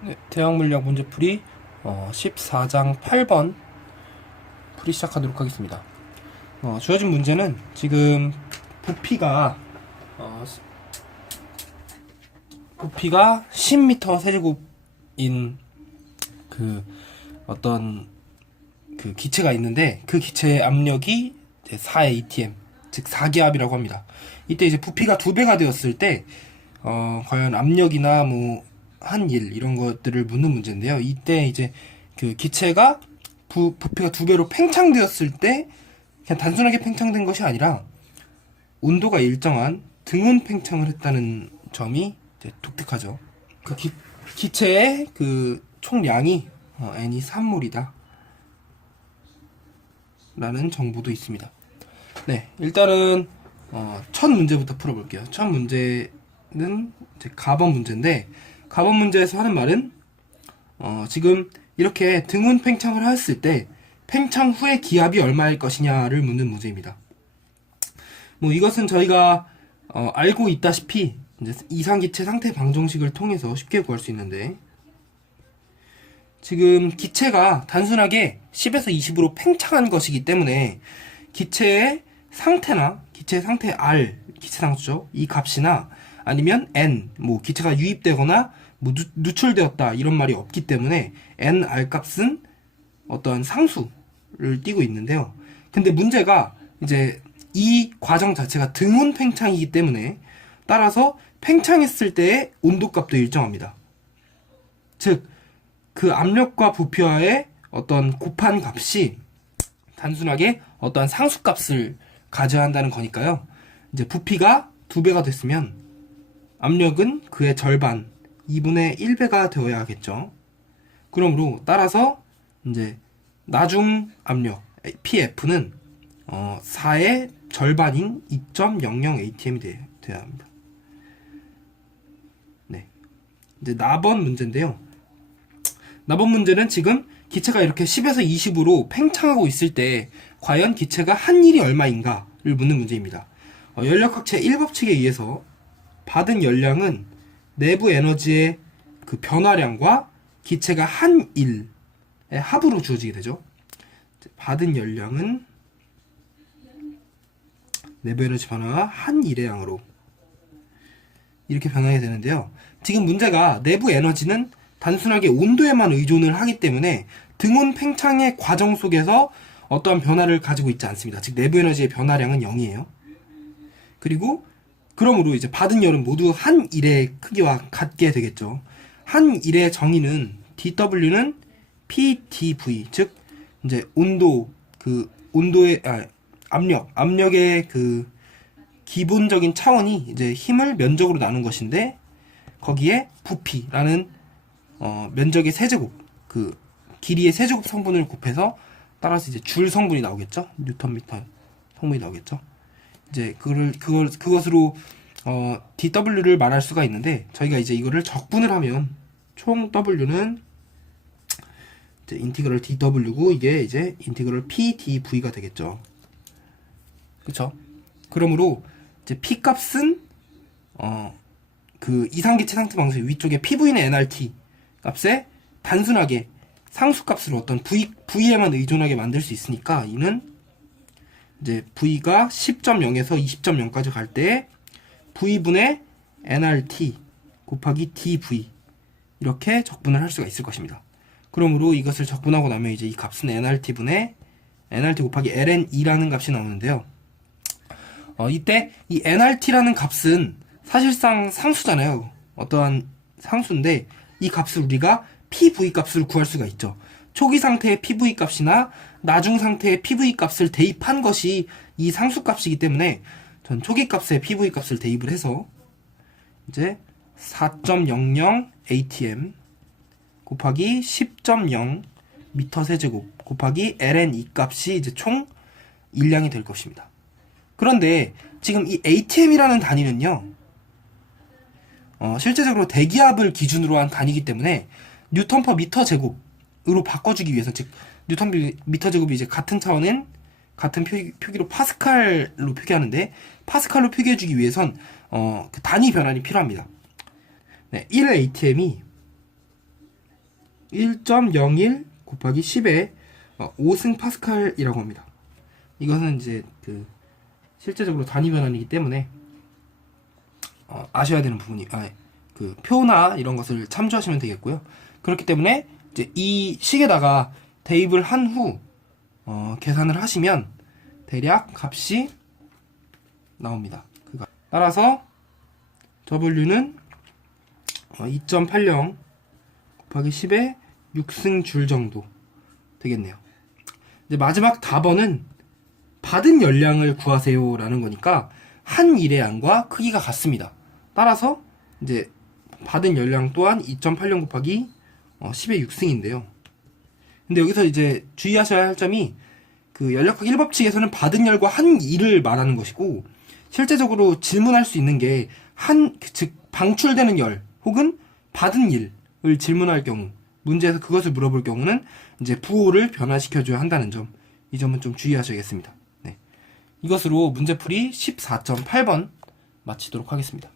네, 대학물리학 문제풀이 14장 8번 풀이 시작하도록 하겠습니다. 주어진 문제는 지금 부피가 어, 부피가 10m 세제곱인 그 어떤 그 기체가 있는데, 그 기체의 압력이 이제 4atm, 즉 4기압이라고 합니다. 이때 이제 부피가 2배가 되었을 때 과연 압력이나 뭐 한일 이런 것들을 묻는 문제인데요. 이때 이제 그 기체가 부피가 2배로 팽창되었을 때 그냥 단순하게 팽창된 것이 아니라 온도가 일정한 등온 팽창을 했다는 점이 이제 독특하죠. 그 기체의 그 총량이 n이 3몰이다 라는 정보도 있습니다. 네, 일단은 첫 문제부터 풀어볼게요. 첫 문제는 이제 가번 문제인데, 가번 문제에서 하는 말은 지금 이렇게 등온 팽창을 했을 때 팽창 후의 기압이 얼마일 것이냐를 묻는 문제입니다. 뭐 이것은 저희가 알고 있다시피 이제 이상기체 상태 방정식을 통해서 쉽게 구할 수 있는데, 지금 기체가 단순하게 10에서 20으로 팽창한 것이기 때문에 기체의 상태나 기체의 상태 R, 기체 상수죠, 이 값이나 아니면 N, 뭐 기체가 유입되거나 뭐 누출되었다 이런 말이 없기 때문에 NR 값은 어떠한 상수를 띠고 있는데요. 근데 문제가 이제 이 과정 자체가 등온 팽창이기 때문에 따라서 팽창했을 때의 온도값도 일정합니다. 즉 그 압력과 부피와의 어떤 곱한 값이 단순하게 어떠한 상수값을 가져야 한다는 거니까요. 이제 부피가 2배가 됐으면 압력은 그의 절반, 2분의 1배가 되어야 하겠죠. 그러므로 따라서 이제 나중 압력 PF는 4의 절반인 2.00 atm이 돼야 합니다. 네, 이제 나번 문제인데요. 나번 문제는 지금 기체가 이렇게 10에서 20으로 팽창하고 있을 때 과연 기체가 한일이 얼마인가를 묻는 문제입니다. 연력학체 1법칙에 의해서 받은 열량은 내부 에너지의 그 변화량과 기체가 한일의 합으로 주어지게 되죠. 받은 열량은 내부 에너지 변화가 한일의 양으로 이렇게 변하게 되는데요. 지금 문제가 내부 에너지는 단순하게 온도에만 의존을 하기 때문에 등온 팽창의 과정 속에서 어떠한 변화를 가지고 있지 않습니다. 즉 내부 에너지의 변화량은 0이에요. 그리고 그러므로 이제 받은 열은 모두 한 일의 크기와 같게 되겠죠. 한 일의 정의는 dW는 PdV, 즉 이제 온도의 압력의 그 기본적인 차원이 이제 힘을 면적으로 나눈 것인데, 거기에 부피라는 면적의 세제곱, 그 길이의 세제곱 성분을 곱해서 따라서 이제 줄 성분이 나오겠죠. 뉴턴미터 성분이 나오겠죠. 이제 그것으로 dW를 말할 수가 있는데, 저희가 이제 이거를 적분을 하면 총 W는 이제 인티그럴 dW고 이게 이제 인티그럴 PdV가 되겠죠. 그쵸? 그러므로 이제 P 값은 그 이상기체 상태 방식 위쪽에 PV는 nRT 값에 단순하게 상수값으로 어떤 V에만 의존하게 만들 수 있으니까, 이는 이제 V가 10.0에서 20.0까지 갈 때 V분의 nRT 곱하기 dV 이렇게 적분을 할 수가 있을 것입니다. 그러므로 이것을 적분하고 나면 이제 이 값은 nRT분의 nRT 곱하기 ln2라는 값이 나오는데요. 이때 이 nRT라는 값은 사실상 상수잖아요. 어떠한 상수인데 이 값을 우리가 PV 값을 구할 수가 있죠. 초기 상태의 PV 값이나 나중 상태의 PV 값을 대입한 것이 이 상수 값이기 때문에 전 초기 값의 PV 값을 대입을 해서 이제 4.00 atm 곱하기 10.0 미터 세제곱 곱하기 ln2 값이 이제 총 일량이 될 것입니다. 그런데 지금 이 atm이라는 단위는요, 실제적으로 대기압을 기준으로 한 단위이기 때문에 뉴턴 퍼 미터 제곱으로 바꿔주기 위해서, 즉 뉴턴 미터 제곱이 이제 같은 차원인 같은 표기로 파스칼로 표기하는데, 파스칼로 표기해주기 위해선 그 단위 변환이 필요합니다. 네, 1 atm이 1.01 곱하기 10의 5승 파스칼이라고 합니다. 이것은 이제 그 실제적으로 단위 변환이기 때문에 아셔야 되는 부분이 그 표나 이런 것을 참조하시면 되겠고요. 그렇기 때문에 이제 이 식에다가 대입을 한 후 계산을 하시면 대략 값이 나옵니다. 따라서 W는 2.80 곱하기 10의 6승 줄 정도 되겠네요. 이제 마지막 답번은 받은 열량을 구하세요 라는 거니까 한 일의 양과 크기가 같습니다. 따라서 이제 받은 열량 또한 2.80 곱하기 10의 6승인데요. 근데 여기서 이제 주의하셔야 할 점이 그 연력학 1법칙에서는 받은 열과 한 일을 말하는 것이고 실제적으로 질문할 수 있는 게 즉 방출되는 열 혹은 받은 일을 질문할 경우 문제에서 그것을 물어볼 경우는 이제 부호를 변화시켜줘야 한다는 점, 이 점은 좀 주의하셔야겠습니다. 네. 이것으로 문제풀이 14.8번 마치도록 하겠습니다.